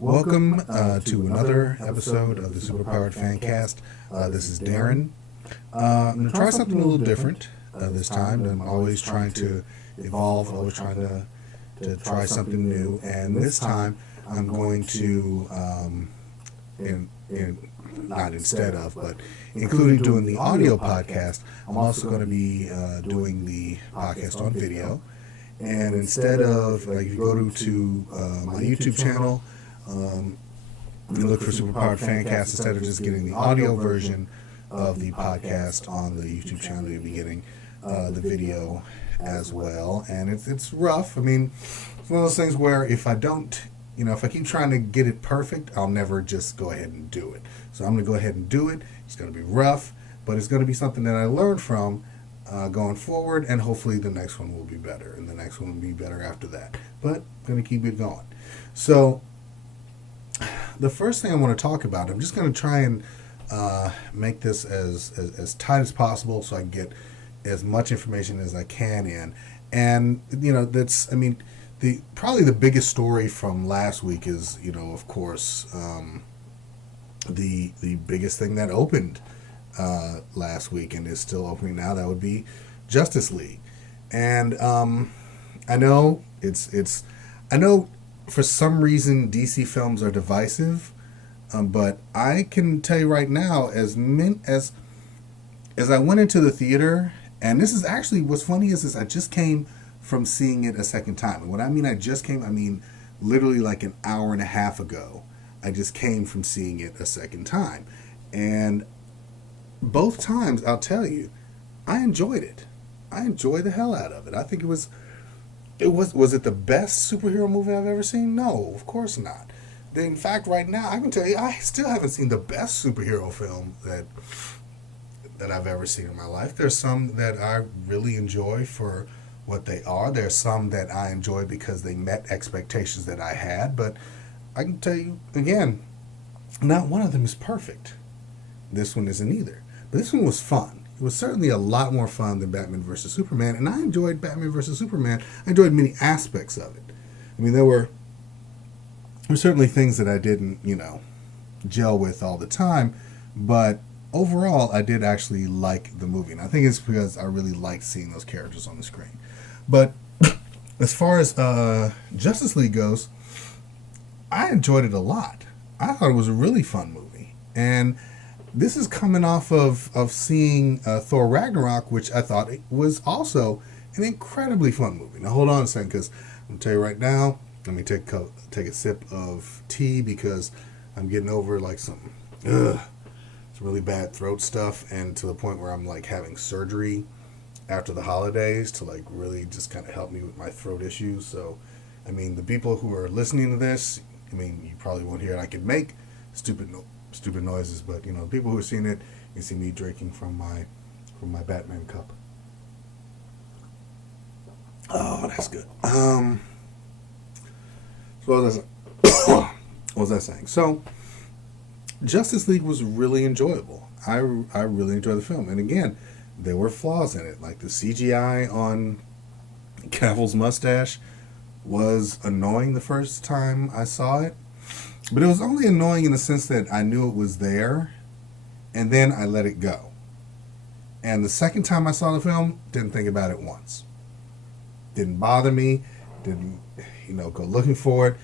Welcome to another episode of the Superpowered Fancast. This is Darren. I'm going to try something a little different this time. I'm always trying to evolve, always trying to try something new. And this time I'm going to, not instead of, but including doing the audio podcast, I'm also going to be doing the podcast on video. And instead of, like, if you go to my YouTube channel, you look for Superpowered Fancast. Instead of just getting the audio version of the podcast on the YouTube channel, you'll be getting the video as well. And it's rough. I mean, it's one of those things where if I don't, if I keep trying to get it perfect, I'll never just go ahead and do it. So I'm going to go ahead and do it. It's going to be rough, but it's going to be something that I learned from going forward, and hopefully the next one will be better, and the next one will be better after that. But I'm going to keep it going. So the first thing I want to talk about, I'm just going to try and make this as tight as possible so I can get as much information as I can in. And, probably the biggest story from last week is, of course, the biggest thing that opened last week and is still opening now. That would be Justice League. And I know I know for some reason DC films are divisive, but I can tell you right now, as I went into the theater, and this is actually, what's funny is I just came from seeing it a second time. And when I mean I mean literally like an hour and a half ago, I just came from seeing it a second time. And both times, I'll tell you, I enjoyed it. I enjoyed the hell out of it. I think was it the best superhero movie I've ever seen? No, of course not. In fact, right now, I can tell you, I still haven't seen the best superhero film that I've ever seen in my life. There's some that I really enjoy for what they are. There's some that I enjoy because they met expectations that I had. But I can tell you, again, not one of them is perfect. This one isn't either. But this one was fun. It was certainly a lot more fun than Batman vs. Superman, and I enjoyed Batman vs. Superman. I enjoyed many aspects of it. I mean, there were certainly things that I didn't, gel with all the time, but overall, I did actually like the movie, and I think it's because I really liked seeing those characters on the screen. But as far as Justice League goes, I enjoyed it a lot. I thought it was a really fun movie, and this is coming off of seeing Thor Ragnarok, which I thought was also an incredibly fun movie. Now, hold on a second, because I'm going to tell you right now, let me take a sip of tea, because I'm getting over like some really bad throat stuff, and to the point where I'm like having surgery after the holidays to like really just kind of help me with my throat issues. So, I mean, the people who are listening to this, you probably won't hear it. I could make stupid noises, but people who are seeing it, you see me drinking from my Batman cup. Oh, that's good. So what was I saying? So Justice League was really enjoyable. I really enjoyed the film, and again, there were flaws in it, like the CGI on Cavill's mustache was annoying the first time I saw it. But it was only annoying in the sense that I knew it was there, and then I let it go. And the second time I saw the film, didn't think about it once. Didn't bother me. Didn't, go looking for it.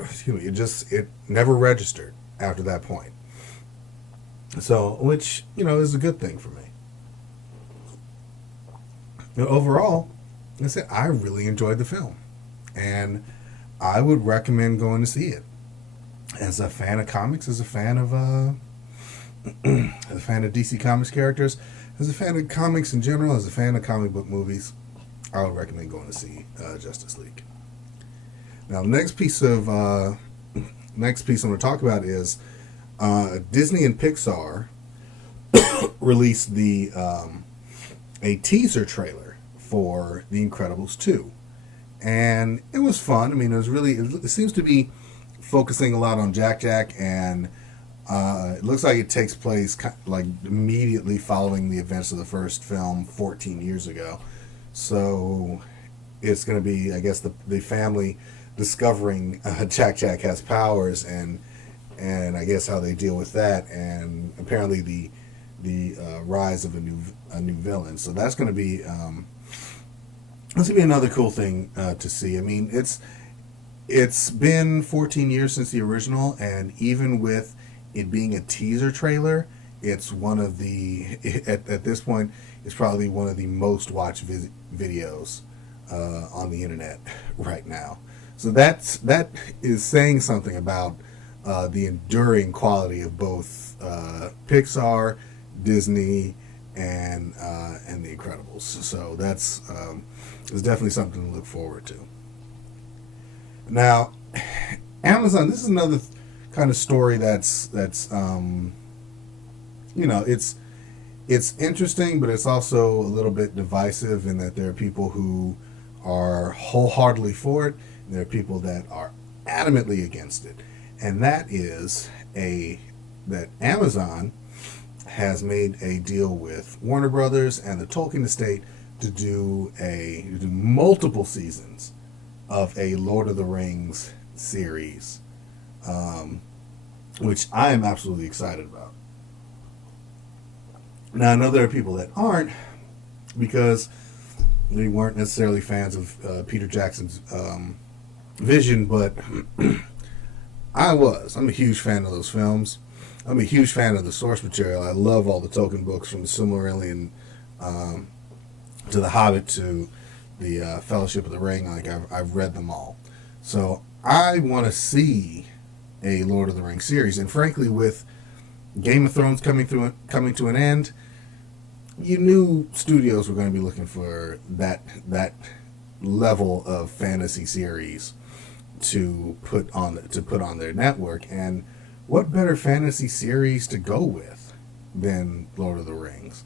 Excuse me. It never registered after that point. So, which, is a good thing for me. But overall, like I said, I really enjoyed the film. And I would recommend going to see it. As a fan of comics, as a fan of DC Comics characters, as a fan of comics in general, as a fan of comic book movies, I would recommend going to see Justice League. Now, the next piece I'm going to talk about is Disney and Pixar released a teaser trailer for The Incredibles 2. And it was fun. It seems to be focusing a lot on Jack, and it looks like it takes place like immediately following the events of the first film 14 years ago. So it's going to be, I guess, the family discovering Jack Jack has powers, and I guess how they deal with that, and apparently the rise of a new villain. So that's gonna be another cool thing to see. I mean, it's been 14 years since the original, and even with it being a teaser trailer, it's one of the at this point it's probably one of the most watched videos on the internet right now. So that is saying something about the enduring quality of both Pixar, Disney, and The Incredibles. So that's is definitely something to look forward to. Now, Amazon. This is another kind of story that's it's interesting, but it's also a little bit divisive in that there are people who are wholeheartedly for it, and there are people that are adamantly against it. And that is that Amazon has made a deal with Warner Brothers and the Tolkien estate to do multiple seasons of a Lord of the Rings series, which I am absolutely excited about. Now, I know there are people that aren't, because they weren't necessarily fans of Peter Jackson's vision, but I was. I'm a huge fan of those films. I'm a huge fan of the source material. I love all the Tolkien books, from the Silmarillion to the Hobbit to the Fellowship of the Ring. Like, I've read them all. So I want to see a Lord of the Rings series. And frankly, with Game of Thrones coming to an end, you knew studios were going to be looking for that level of fantasy series to put on their network. And what better fantasy series to go with than Lord of the Rings?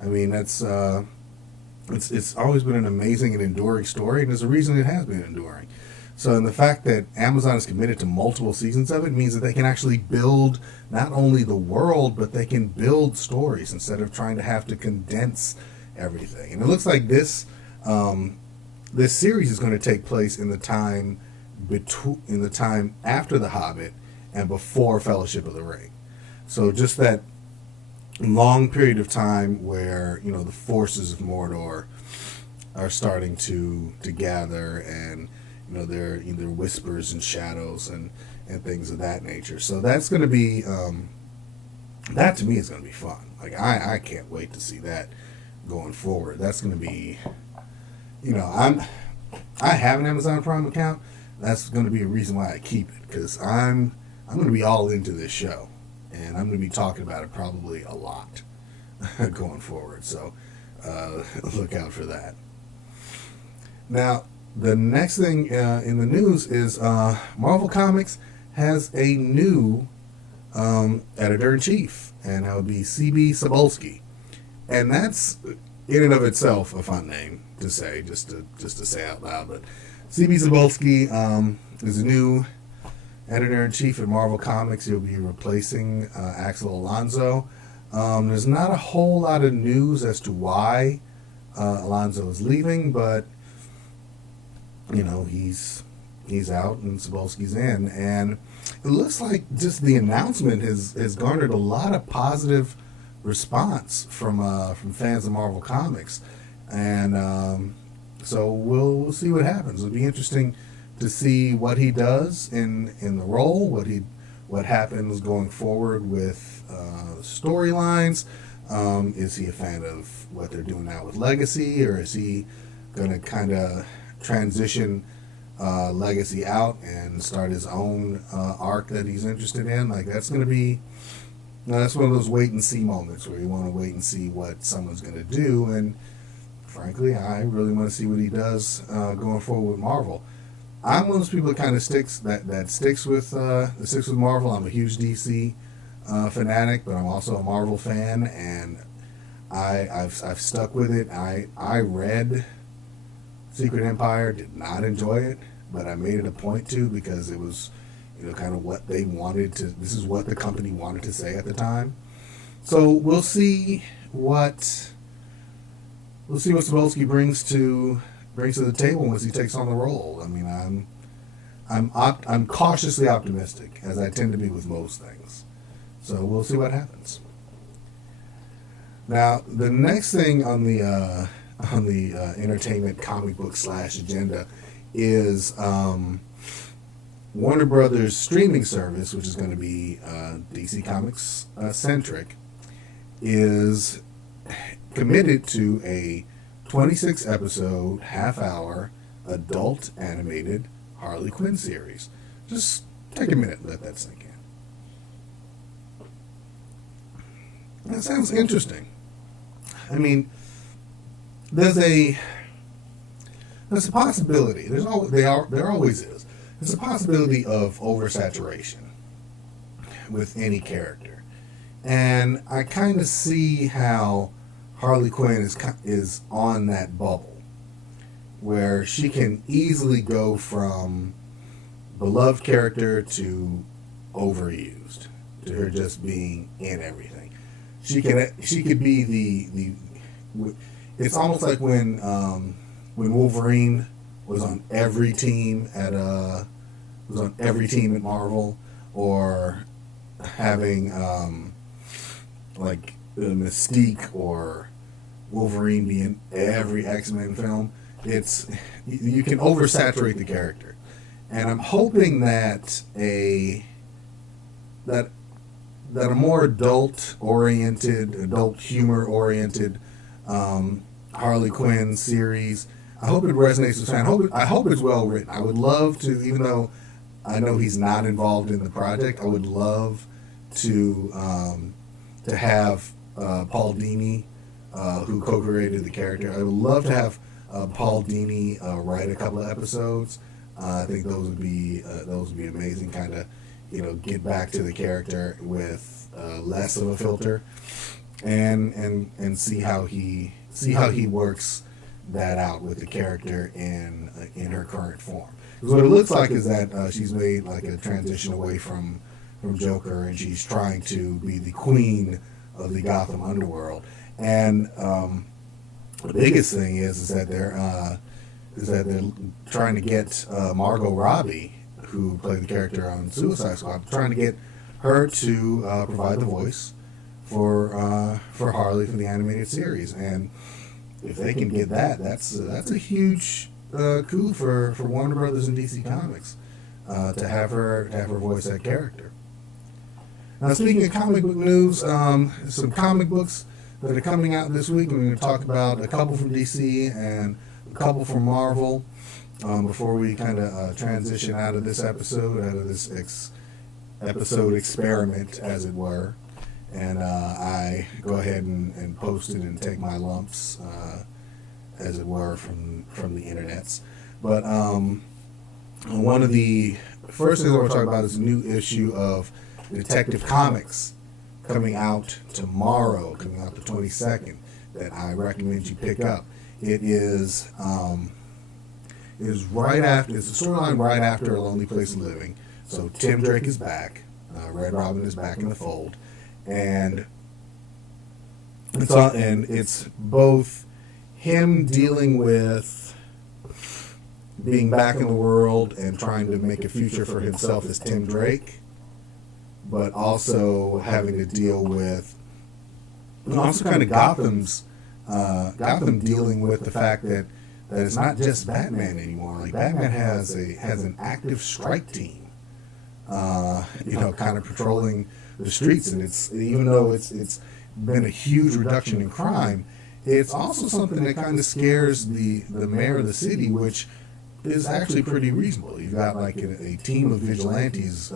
I mean, it's always been an amazing and enduring story, and there's a reason it has been enduring. So, and the fact that Amazon is committed to multiple seasons of it means that they can actually build not only the world, but they can build stories instead of trying to have to condense everything. And it looks like this series is going to take place in the time after The Hobbit and before Fellowship of the Ring. So just that long period of time where the forces of Mordor are starting to gather, and there are either whispers and shadows and things of that nature. So that's going to be that to me is going to be fun. Like, I can't wait to see that going forward. That's going to be I have an Amazon Prime account. That's going to be a reason why I keep it, because I'm going to be all into this show, and I'm going to be talking about it probably a lot going forward. So look out for that. Now, the next thing in the news is Marvel Comics has a new editor-in-chief, and that would be C.B. Cebulski. And that's, in and of itself, a fun name to say, just to say out loud. But C.B. Cebulski is a new editor-in-chief at Marvel Comics. He'll be replacing Axel Alonso. There's not a whole lot of news as to why Alonso is leaving, but he's out and Cebulski's in, and it looks like just the announcement has garnered a lot of positive response from fans of Marvel Comics, and so we'll see what happens. It'll be interesting to see what he does in the role, what happens going forward with storylines. Is he a fan of what they're doing now with Legacy, or is he going to kind of transition Legacy out and start his own arc that he's interested in? Like, that's going to be that's one of those wait and see moments where you want to wait and see what someone's going to do. And frankly, I really want to see what he does going forward with Marvel. I'm one of those people that kind of sticks with Marvel. I'm a huge DC fanatic, but I'm also a Marvel fan, and I've stuck with it. I read Secret Empire, did not enjoy it, but I made it a point to, because it was kind of what they wanted to. This is what the company wanted to say at the time. So we'll see what Cebulski brings to the table once he takes on the role. I mean, I'm cautiously optimistic, as I tend to be with most things. So we'll see what happens. Now, the next thing on the entertainment comic book / agenda is Warner Brothers streaming service, which is going to be DC Comics centric, is committed to a 26 episode, half hour adult animated Harley Quinn series. Just take a minute and let that sink in. That sounds interesting. I mean, there's a possibility. There always is. There's a possibility of oversaturation with any character, and I kind of see how Harley Quinn is on that bubble, where she can easily go from beloved character to overused, to her just being in everything. She could be the it's almost like when Wolverine was on every team at Marvel, or having like Mystique or Wolverine be in every X-Men film. You can oversaturate the character, and I'm hoping that a more adult humor oriented Harley Quinn series. I hope it resonates with fans. I hope it's well written. I would love to, even though I know he's not involved in the project, I would love to have Paul Dini, who co-created the character. I would love to have Paul Dini write a couple of episodes. I think those would be amazing. Kind of, get back to the character with less of a filter, and see how he works that out with the character in her current form. Because what it looks like is that she's made like a transition away from Joker, and she's trying to be the queen of the Gotham underworld. And the biggest thing is that they're trying to get Margot Robbie, who played the character on Suicide Squad, trying to get her to provide the voice for Harley for the animated series. And if they can get that, that's a huge coup for Warner Brothers and DC Comics to have her voice that character. Now, speaking of comic book news, some comic books that are coming out this week. We're going to talk about a couple from DC and a couple from Marvel before we kind of transition out of this episode experiment, as it were. And I go ahead and post it and take my lumps, as it were, from the internets. But one of the first things I want to talk about is a new issue of Detective Comics coming out tomorrow, coming out the 22nd, that I recommend you pick up. It is right after, it's a storyline right after A Lonely Place of Living. So Tim Drake is back, Red Robin is back in the fold, and it's both him dealing with being back in the world and trying to make a future for himself as Tim Drake, but also having to deal with, and also kind of Gotham dealing with the fact that it's not just Batman anymore. Like, Batman has an active strike team, kind of patrolling the streets, and even though it's been a huge reduction in crime, it's also something that kind of scares the mayor of the city, which is actually pretty reasonable. You've got like a team of vigilantes,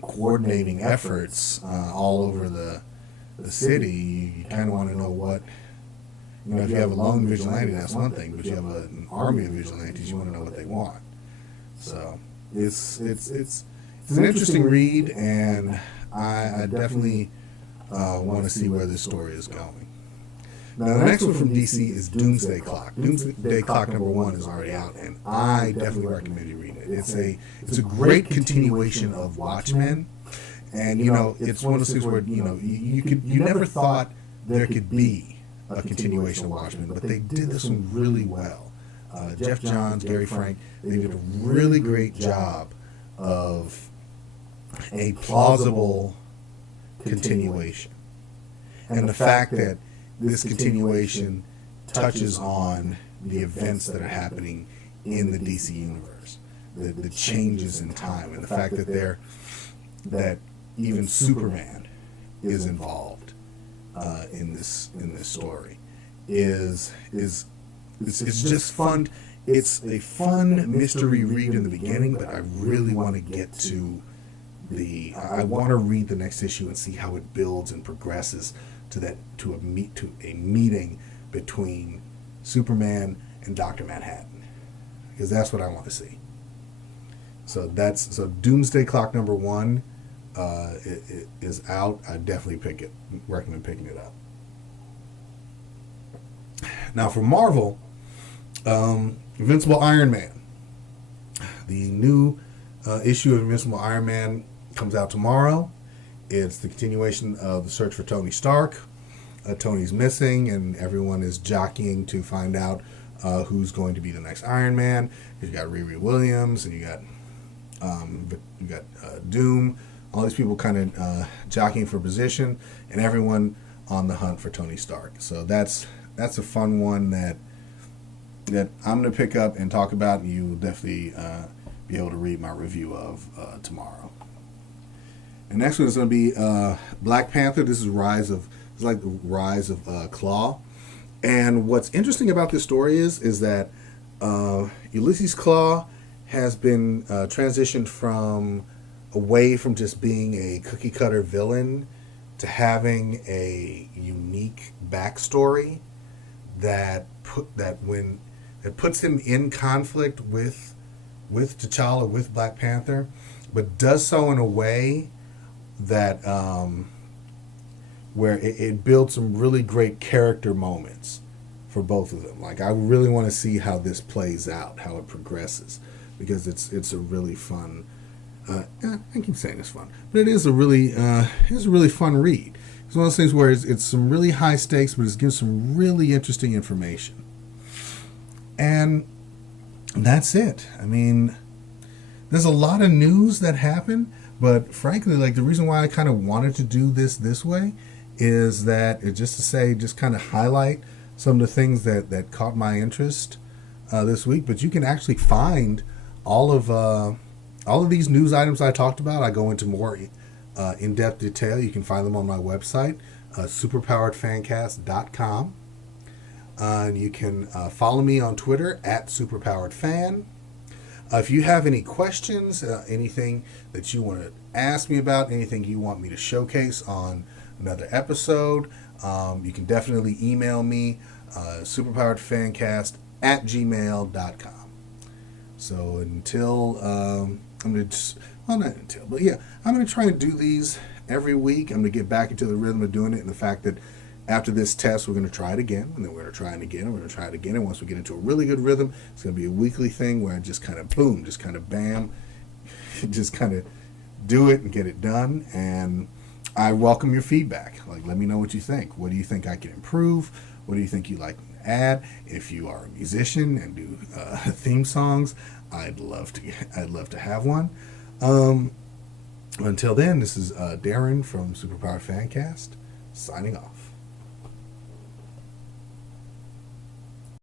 coordinating efforts all over the city. You kind of want to know what, if you have a lone vigilante, that's one thing, but you have an army of vigilantes, you want to know what they want. So it's an interesting read, and I definitely want to see where this story is going. Now, the next one from DC is Doomsday Clock. Doomsday Clock #1 is already out, and I definitely recommend you read it. It's a great continuation of Watchmen, and it's one of those things where you never thought there could be a continuation of Watchmen, but they did this one really well. Jeff Johns, Gary Frank, they did a really great job of a plausible continuation. And the fact that this continuation touches on the events that are happening in the DC universe, the changes in time, and the fact that even Superman is involved in this story is it's just fun. It's a fun mystery read in the beginning, but I really want to get to I want to read the next issue and see how it builds and progresses to a meeting between Superman and Dr. Manhattan, because that's what I want to see. So Doomsday Clock #1 it is out. I definitely recommend picking it up. Now for Marvel, Invincible Iron Man. The new issue of Invincible Iron Man comes out tomorrow. It's the continuation of the search for Tony Stark. Tony's missing, and everyone is jockeying to find out who's going to be the next Iron Man. You got Riri Williams, and you got Doom. All these people kind of jockeying for position, and everyone on the hunt for Tony Stark. So that's a fun one that I'm going to pick up and talk about, and you'll definitely be able to read my review of tomorrow. The next one is going to be Black Panther. This is the rise of Claw. And what's interesting about this story is that Ulysses Claw has been transitioned away from just being a cookie cutter villain to having a unique backstory that puts him in conflict with T'Challa, with Black Panther, but does so in a way that where it builds some really great character moments for both of them. Like, I really want to see how this plays out, how it progresses, because it's a really fun. I keep saying it's fun, but it is a really fun read. It's one of those things where it's some really high stakes, but it gives some really interesting information. And that's it. I mean, there's a lot of news that happened, but frankly, like, the reason why I kind of wanted to do this way is that just kind of highlight some of the things that caught my interest this week. But you can actually find all of these news items I talked about. I go into more in-depth detail. You can find them on my website, superpoweredfancast.com. You can follow me on Twitter @superpoweredfan. If you have any questions, anything that you want to ask me about, anything you want me to showcase on another episode, you can definitely email me, superpoweredfancast@gmail.com. So until, I'm going to try and do these every week. I'm going to get back into the rhythm of doing it, and the fact that after this test, we're going to try it again, and then we're going to try it again, and we're going to try it again. And once we get into a really good rhythm, it's going to be a weekly thing where I just kind of boom, just kind of bam, just kind of do it and get it done. And I welcome your feedback. Like, let me know what you think. What do you think I can improve? What do you think you'd like to add? If you are a musician and do theme songs, I'd love to have one. Until then, this is Darren from Superpowered Fancast signing off.